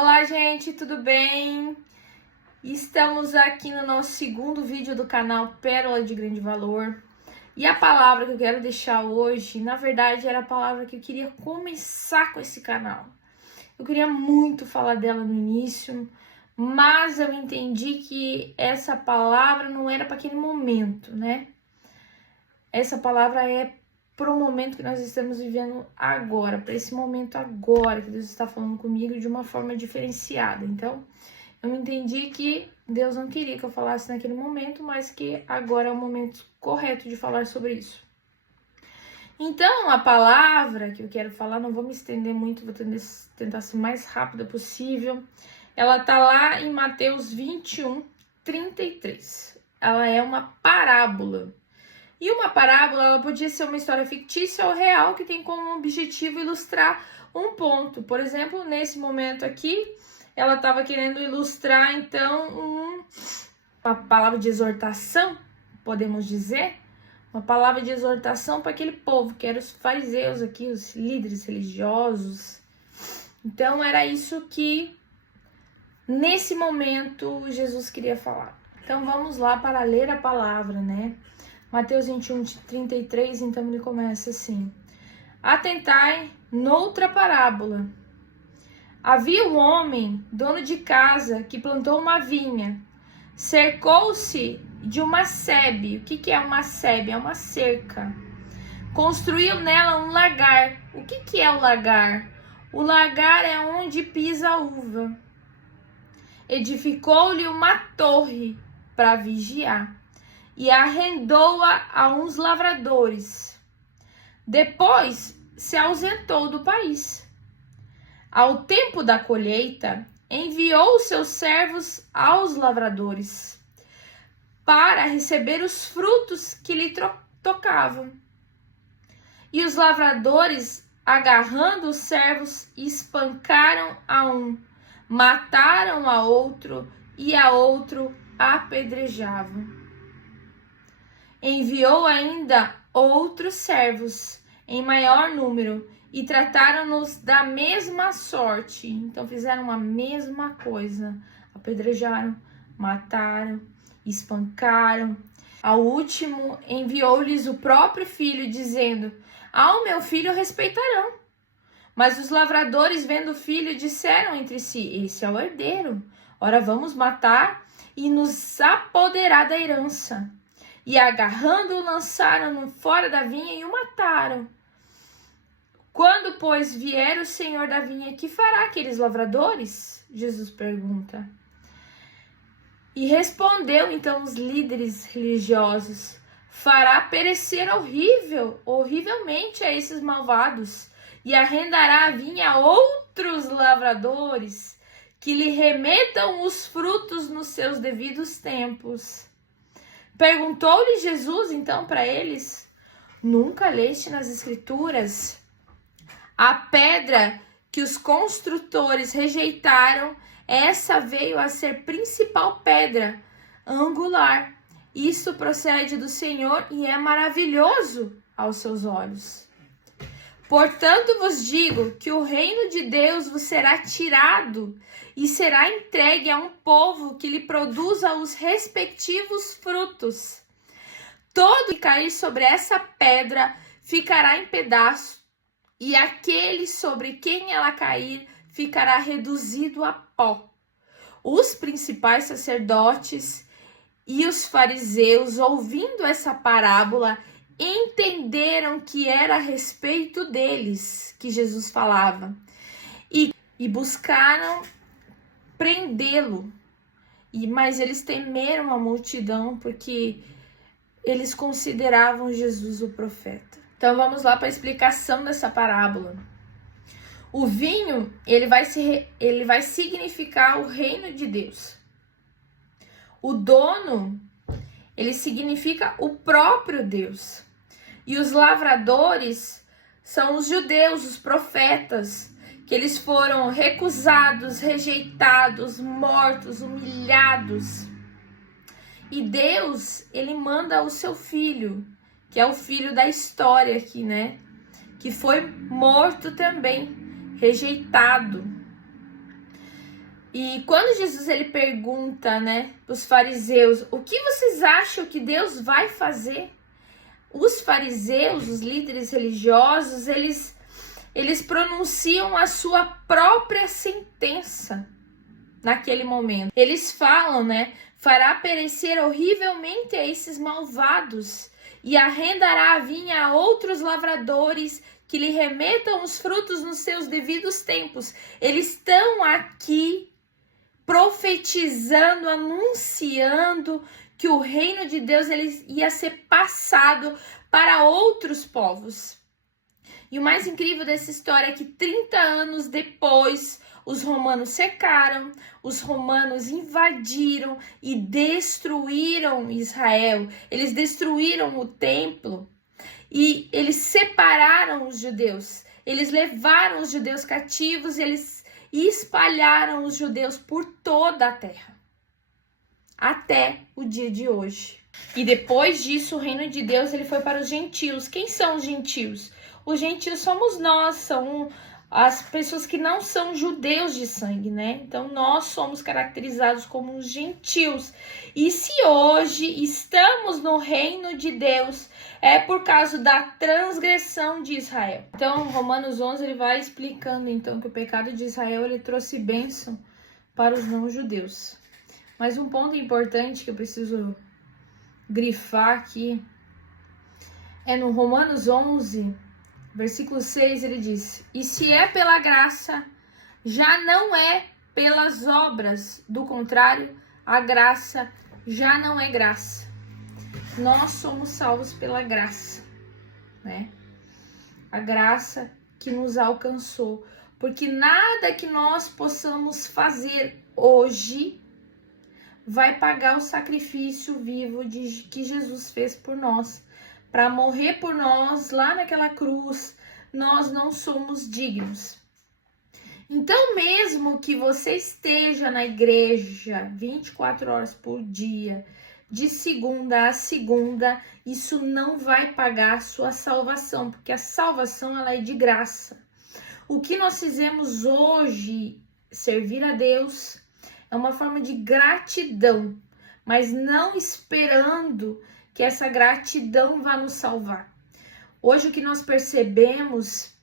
Olá, gente, tudo bem? Estamos aqui no nosso segundo vídeo do canal Pérola de Grande Valor. E a palavra que eu quero deixar hoje, na verdade, era a palavra que eu queria começar com esse canal. Eu queria muito falar dela no início, mas eu entendi que essa palavra não era para aquele momento, né? Essa palavra é para o momento que nós estamos vivendo agora, para esse momento agora que Deus está falando comigo de uma forma diferenciada. Então, eu entendi que Deus não queria que eu falasse naquele momento, mas que agora é o momento correto de falar sobre isso. Então, a palavra que eu quero falar, não vou me estender muito, vou tentar ser o mais rápida possível. Ela tá lá em Mateus 21, 33. Ela é uma parábola. E uma parábola, ela podia ser uma história fictícia ou real que tem como objetivo ilustrar um ponto. Por exemplo, nesse momento aqui, ela estava querendo ilustrar, então, uma palavra de exortação, podemos dizer, uma palavra de exortação para aquele povo, que eram os fariseus aqui, os líderes religiosos. Então, era isso que, nesse momento, Jesus queria falar. Então, vamos lá para ler a palavra, né? Mateus 21, 33, então ele começa assim. Atentai noutra parábola. Havia um homem, dono de casa, que plantou uma vinha. Cercou-se de uma sebe. O que é uma sebe? É uma cerca. Construiu nela um lagar. O que é o lagar? O lagar é onde pisa a uva. Edificou-lhe uma torre para vigiar. E arrendou-a a uns lavradores. Depois se ausentou do país. Ao tempo da colheita, enviou seus servos aos lavradores para receber os frutos que lhe tocavam. E os lavradores, agarrando os servos, espancaram a um, mataram a outro e a outro apedrejavam. Enviou ainda outros servos em maior número e trataram-nos da mesma sorte. Então fizeram a mesma coisa. Apedrejaram, mataram, espancaram. Ao último enviou-lhes o próprio filho, dizendo: ao meu filho respeitarão. Mas os lavradores, vendo o filho, disseram entre si: esse é o herdeiro. Ora, vamos matar e nos apoderar da herança. E agarrando-o, lançaram-no fora da vinha e o mataram. Quando, pois, vier o senhor da vinha, que fará aqueles lavradores? Jesus pergunta. E respondeu, então, os líderes religiosos: fará perecer horrivelmente a esses malvados, e arrendará a vinha a outros lavradores, que lhe remetam os frutos nos seus devidos tempos. Perguntou-lhe Jesus, então, para eles: nunca leste nas Escrituras? A pedra que os construtores rejeitaram, essa veio a ser principal pedra angular. Isso procede do Senhor e é maravilhoso aos seus olhos. Portanto, vos digo que o reino de Deus vos será tirado e será entregue a um povo que lhe produza os respectivos frutos. Todo que cair sobre essa pedra ficará em pedaço, e aquele sobre quem ela cair ficará reduzido a pó. Os principais sacerdotes e os fariseus, ouvindo essa parábola, entenderam que era a respeito deles que Jesus falava e buscaram prendê-lo, mas eles temeram a multidão porque eles consideravam Jesus o profeta. Então vamos lá para a explicação dessa parábola. O vinho, ele vai significar o reino de Deus. O dono, ele significa o próprio Deus. E os lavradores são os judeus, os profetas, que eles foram recusados, rejeitados, mortos, humilhados. E Deus, ele manda o seu filho, que é o filho da história aqui, né? Que foi morto também, rejeitado. E quando Jesus ele pergunta, né, os fariseus, o que vocês acham que Deus vai fazer? Os fariseus, os líderes religiosos, eles pronunciam a sua própria sentença naquele momento. Eles falam, né, fará perecer horrivelmente a esses malvados e arrendará a vinha a outros lavradores que lhe remetam os frutos nos seus devidos tempos. Eles estão aqui profetizando, anunciando que o reino de Deus ele ia ser passado para outros povos. E o mais incrível dessa história é que 30 anos depois, os romanos cercaram, os romanos invadiram e destruíram Israel. Eles destruíram o templo e eles separaram os judeus. Eles levaram os judeus cativos e eles espalharam os judeus por toda a terra, até o dia de hoje. E depois disso, o reino de Deus ele foi para os gentios. Quem são os gentios? Os gentios somos nós, são as pessoas que não são judeus de sangue, né? Então, nós somos caracterizados como os gentios. E se hoje estamos no reino de Deus, é por causa da transgressão de Israel. Então, Romanos 11, ele vai explicando, então, que o pecado de Israel, ele trouxe bênção para os não-judeus. Mas um ponto importante que eu preciso grifar aqui é no Romanos 11, versículo 6, ele diz: e se é pela graça, já não é pelas obras. Do contrário, a graça já não é graça. Nós somos salvos pela graça, né? A graça que nos alcançou. Porque nada que nós possamos fazer hoje vai pagar o sacrifício vivo que Jesus fez por nós. Para morrer por nós lá naquela cruz, nós não somos dignos. Então, mesmo que você esteja na igreja 24 horas por dia, de segunda a segunda, isso não vai pagar a sua salvação, porque a salvação ela é de graça. O que nós fizemos hoje, servir a Deus, é uma forma de gratidão, mas não esperando que essa gratidão vá nos salvar. Hoje o que nós percebemos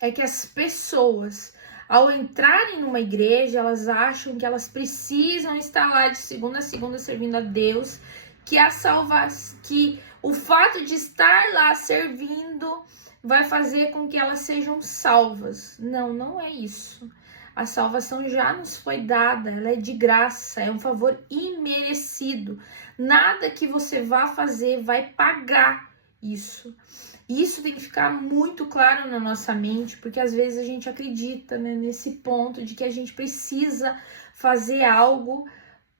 é que as pessoas, ao entrarem numa igreja, elas acham que elas precisam estar lá de segunda a segunda servindo a Deus, que o fato de estar lá servindo vai fazer com que elas sejam salvas. Não, não é isso. A salvação já nos foi dada, ela é de graça, é um favor imerecido. Nada que você vá fazer vai pagar isso. Isso tem que ficar muito claro na nossa mente, porque às vezes a gente acredita, né, nesse ponto de que a gente precisa fazer algo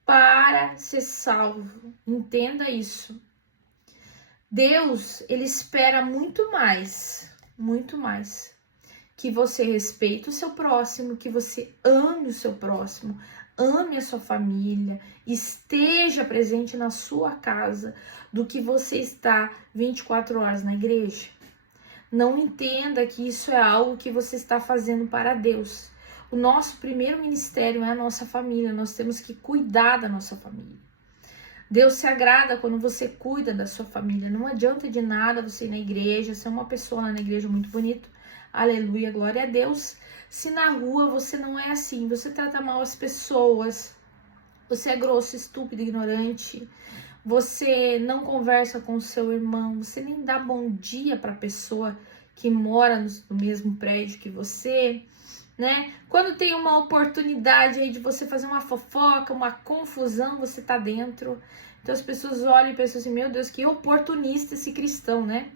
para ser salvo. Entenda isso. Deus, ele espera muito mais que você respeite o seu próximo, que você ame o seu próximo, ame a sua família, esteja presente na sua casa, do que você está 24 horas na igreja. Não entenda que isso é algo que você está fazendo para Deus. O nosso primeiro ministério é a nossa família, nós temos que cuidar da nossa família. Deus se agrada quando você cuida da sua família. Não adianta de nada você ir na igreja, ser uma pessoa na igreja muito bonito, aleluia, glória a Deus, se na rua você não é assim, você trata mal as pessoas, você é grosso, estúpido, ignorante, você não conversa com o seu irmão, você nem dá bom dia para a pessoa que mora no mesmo prédio que você, né? Quando tem uma oportunidade aí de você fazer uma fofoca, uma confusão, você tá dentro. Então as pessoas olham e pensam assim, meu Deus, que oportunista esse cristão, né?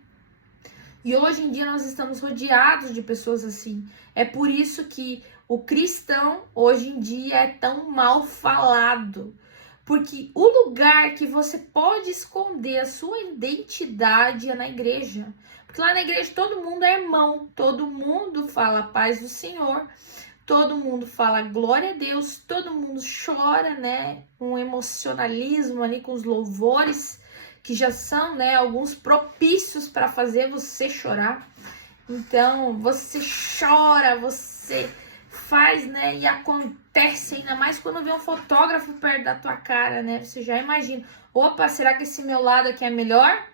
E hoje em dia nós estamos rodeados de pessoas assim. É por isso que o cristão hoje em dia é tão mal falado. Porque o lugar que você pode esconder a sua identidade é na igreja. Porque lá na igreja todo mundo é irmão, todo mundo fala a paz do Senhor, todo mundo fala glória a Deus, todo mundo chora, né? Um emocionalismo ali com os louvores, que já são, né, alguns propícios para fazer você chorar. Então, você chora, você faz, né, e acontece, ainda mais quando vê um fotógrafo perto da tua cara, né? Você já imagina, opa, será que esse meu lado aqui é melhor?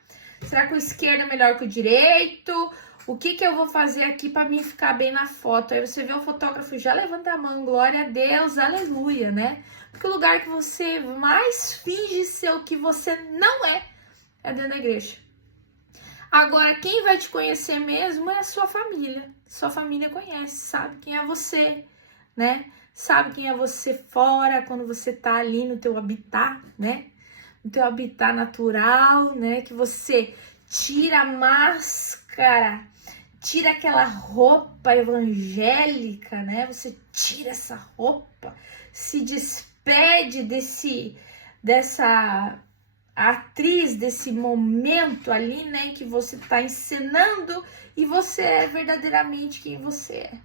Será que o esquerdo é melhor que o direito? O que eu vou fazer aqui para mim ficar bem na foto? Aí você vê o fotógrafo, já levanta a mão, glória a Deus, aleluia, né? Porque o lugar que você mais finge ser o que você não é dentro da igreja. Agora, quem vai te conhecer mesmo é a sua família. Sua família conhece, sabe quem é você, né? Sabe quem é você fora, quando você tá ali no teu habitat, né? No teu habitat natural, né? Que você tira a máscara, tira aquela roupa evangélica, né? Você tira essa roupa, se despede dessa atriz, desse momento ali, né, que você tá encenando e você é verdadeiramente quem você é.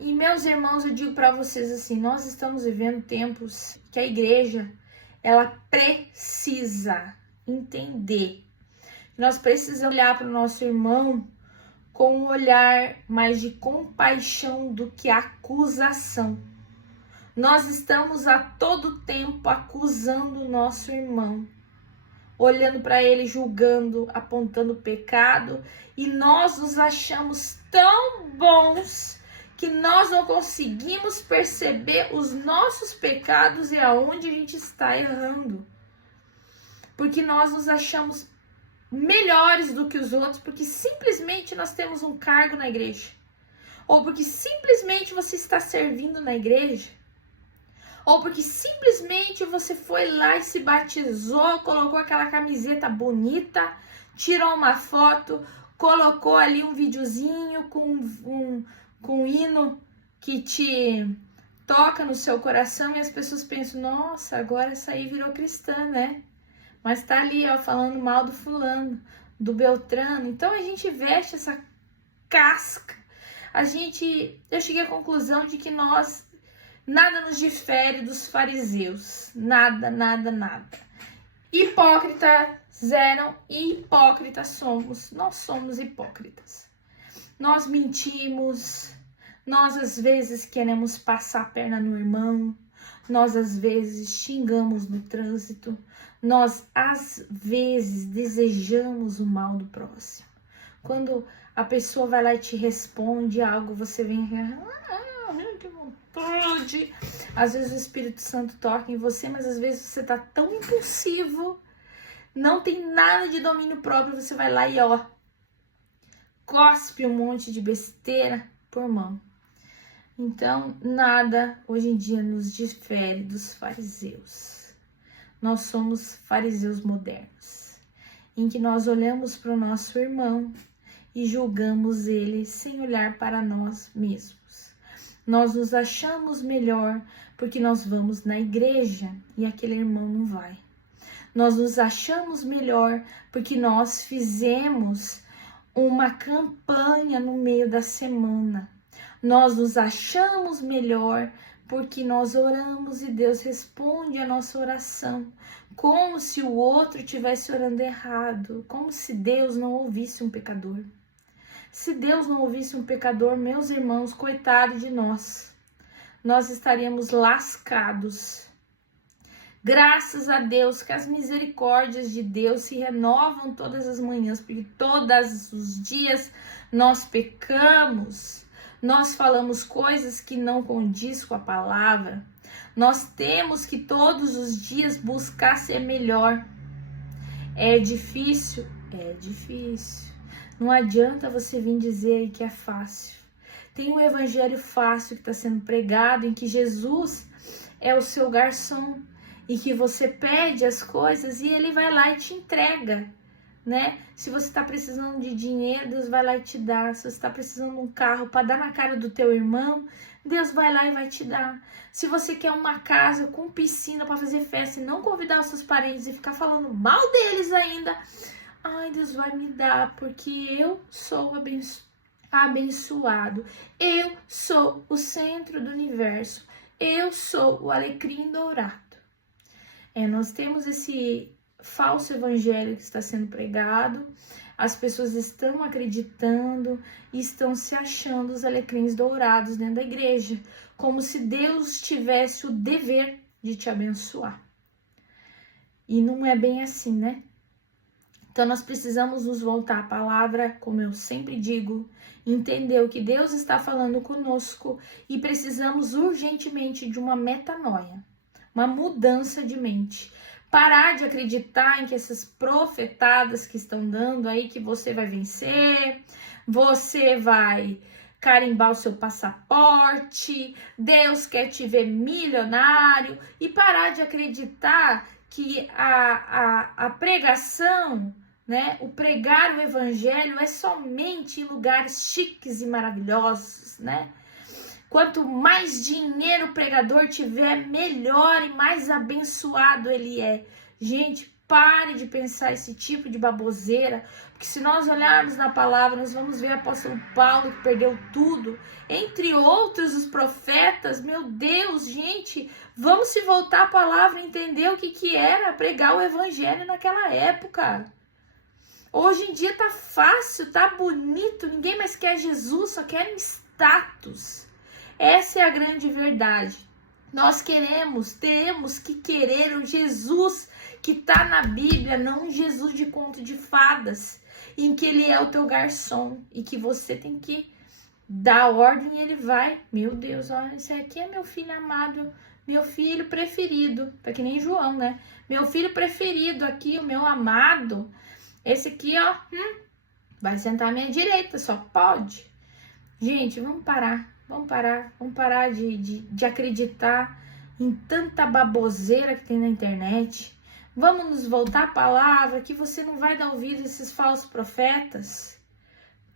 E meus irmãos, eu digo para vocês assim, nós estamos vivendo tempos que a igreja, ela precisa entender. Nós precisamos olhar para o nosso irmão com um olhar mais de compaixão do que acusação. Nós estamos a todo tempo acusando o nosso irmão, olhando para ele, julgando, apontando o pecado, e nós nos achamos tão bons que nós não conseguimos perceber os nossos pecados e aonde a gente está errando. Porque nós nos achamos melhores do que os outros, porque simplesmente nós temos um cargo na igreja, ou porque simplesmente você está servindo na igreja, ou porque simplesmente você foi lá e se batizou, colocou aquela camiseta bonita, tirou uma foto, colocou ali um videozinho com um hino que te toca no seu coração e as pessoas pensam, nossa, agora essa aí virou cristã, né? Mas tá ali, ó, falando mal do fulano, do Beltrano. Então a gente veste essa casca. Eu cheguei à conclusão de que nada nos difere dos fariseus. Nada, nada, nada. Hipócritas eram e hipócritas somos. Nós somos hipócritas. Nós mentimos. Nós às vezes queremos passar a perna no irmão. Nós às vezes xingamos no trânsito. Nós às vezes desejamos o mal do próximo. Quando a pessoa vai lá e te responde algo, você vem que vontade. Às vezes o Espírito Santo toca em você, mas às vezes você tá tão impulsivo, não tem nada de domínio próprio, você vai lá e ó, cospe um monte de besteira por mão. Então, nada hoje em dia nos difere dos fariseus. Nós somos fariseus modernos, em que nós olhamos para o nosso irmão e julgamos ele sem olhar para nós mesmos. Nós nos achamos melhor porque nós vamos na igreja e aquele irmão não vai. Nós nos achamos melhor porque nós fizemos uma campanha no meio da semana. Nós nos achamos melhor porque nós oramos e Deus responde a nossa oração, como se o outro estivesse orando errado, como se Deus não ouvisse um pecador. Se Deus não ouvisse um pecador, meus irmãos, coitado de nós estaríamos lascados. Graças a Deus que as misericórdias de Deus se renovam todas as manhãs, porque todos os dias nós pecamos. Nós falamos coisas que não condiz com a palavra. Nós temos que todos os dias buscar ser melhor. É difícil? É difícil. Não adianta você vir dizer aí que é fácil. Tem um evangelho fácil que está sendo pregado, em que Jesus é o seu garçom e que você pede as coisas e ele vai lá e te entrega. Né? Se você está precisando de dinheiro, Deus vai lá e te dá. Se você está precisando de um carro para dar na cara do teu irmão, Deus vai lá e vai te dar. Se você quer uma casa com piscina para fazer festa e não convidar os seus parentes e ficar falando mal deles ainda, ai, Deus vai me dar, porque eu sou abençoado. Eu sou o centro do universo. Eu sou o alecrim dourado. Nós temos esse falso evangelho que está sendo pregado. as pessoas estão acreditando e estão se achando os alecrins dourados dentro da igreja, como se Deus tivesse o dever de te abençoar. E não é bem assim, né? Então nós precisamos nos voltar à palavra, como eu sempre digo, entender o que Deus está falando conosco e precisamos urgentemente de uma metanoia, uma mudança de mente. Parar de acreditar em que essas profetadas que estão dando aí, que você vai vencer, você vai carimbar o seu passaporte, Deus quer te ver milionário, e parar de acreditar que a pregação, né, o pregar o evangelho é somente em lugares chiques e maravilhosos, né? Quanto mais dinheiro o pregador tiver, melhor e mais abençoado ele é. Gente, pare de pensar esse tipo de baboseira, porque se nós olharmos na palavra, nós vamos ver o apóstolo Paulo que perdeu tudo, entre outros os profetas. Meu Deus, gente, vamos se voltar à palavra e entender o que era pregar o evangelho naquela época. Hoje em dia tá fácil, tá bonito, ninguém mais quer Jesus, só querem status. Essa é a grande verdade. Nós temos que querer o Jesus que está na Bíblia, não um Jesus de conto de fadas, em que ele é o teu garçom e que você tem que dar ordem e ele vai. Meu Deus, olha, esse aqui é meu filho amado, meu filho preferido. Tá que nem João, né? Meu filho preferido aqui, o meu amado. Esse aqui, ó, vai sentar à minha direita, só pode. Gente, vamos parar de acreditar em tanta baboseira que tem na internet. Vamos nos voltar à palavra, que você não vai dar ouvido a esses falsos profetas,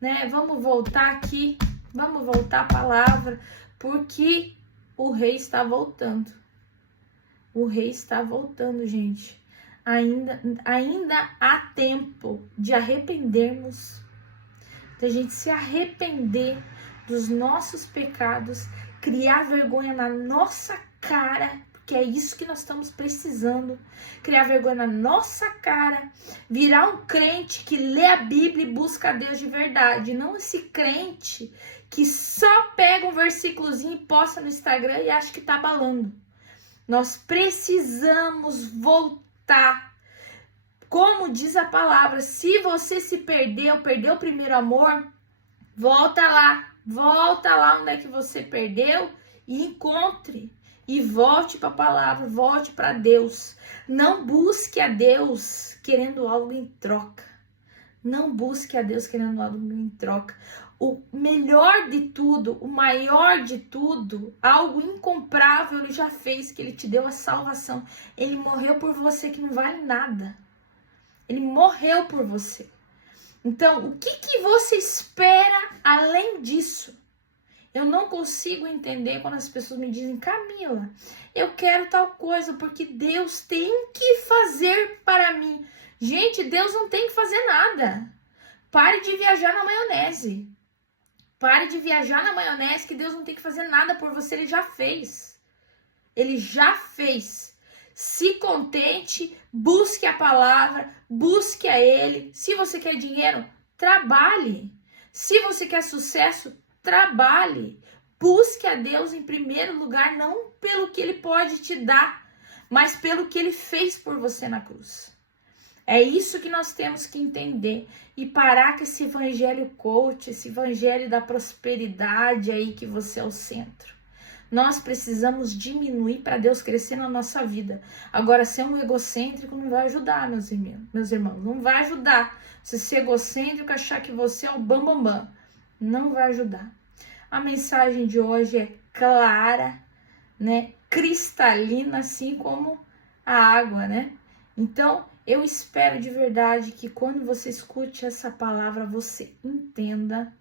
né? Vamos voltar aqui, vamos voltar à palavra, porque o rei está voltando. O rei está voltando, gente. Ainda há tempo de arrependermos, da gente se arrepender dos nossos pecados, criar vergonha na nossa cara, porque é isso que nós estamos precisando, criar vergonha na nossa cara, virar um crente que lê a Bíblia e busca a Deus de verdade, não esse crente que só pega um versículozinho e posta no Instagram e acha que tá balando. Nós precisamos voltar. Como diz a palavra, se você se perdeu o primeiro amor, volta lá onde é que você perdeu e encontre. E volte para a palavra, volte para Deus. Não busque a Deus querendo algo em troca. Não busque a Deus querendo algo em troca. O melhor de tudo, o maior de tudo, algo incomparável ele já fez, que ele te deu a salvação. Ele morreu por você, que não vale nada. Ele morreu por você. Então, o que você espera além disso? Eu não consigo entender quando as pessoas me dizem: Camila, eu quero tal coisa porque Deus tem que fazer para mim. Gente, Deus não tem que fazer nada. Pare de viajar na maionese. Pare de viajar na maionese, que Deus não tem que fazer nada por você, Ele já fez. Ele já fez. Se contente, busque a palavra, busque a Ele. Se você quer dinheiro, trabalhe. Se você quer sucesso, trabalhe. Busque a Deus em primeiro lugar, não pelo que Ele pode te dar, mas pelo que Ele fez por você na cruz. É isso que nós temos que entender e parar com esse evangelho coach, esse evangelho da prosperidade aí que você é o centro. Nós precisamos diminuir para Deus crescer na nossa vida. Agora, ser um egocêntrico não vai ajudar, meus irmãos. Não vai ajudar. Você ser egocêntrico, achar que você é o bambambam. Não vai ajudar. A mensagem de hoje é clara, né? Cristalina, assim como a água, né? Então, eu espero de verdade que quando você escute essa palavra, você entenda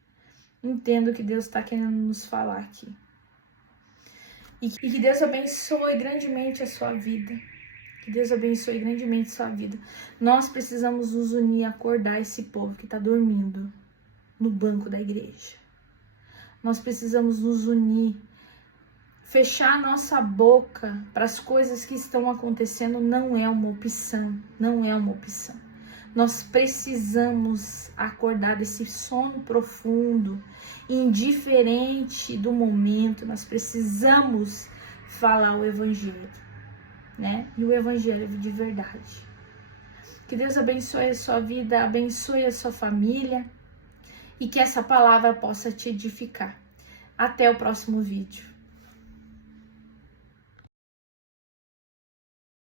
o que Deus está querendo nos falar aqui. E que Deus abençoe grandemente a sua vida. Que Deus abençoe grandemente a sua vida. Nós precisamos nos unir, acordar esse povo que está dormindo no banco da igreja. Nós precisamos nos unir, fechar nossa boca para as coisas que estão acontecendo. Não é uma opção, não é uma opção. Nós precisamos acordar desse sono profundo, indiferente do momento. Nós precisamos falar o evangelho, né? E o evangelho de verdade. Que Deus abençoe a sua vida, abençoe a sua família e que essa palavra possa te edificar. Até o próximo vídeo.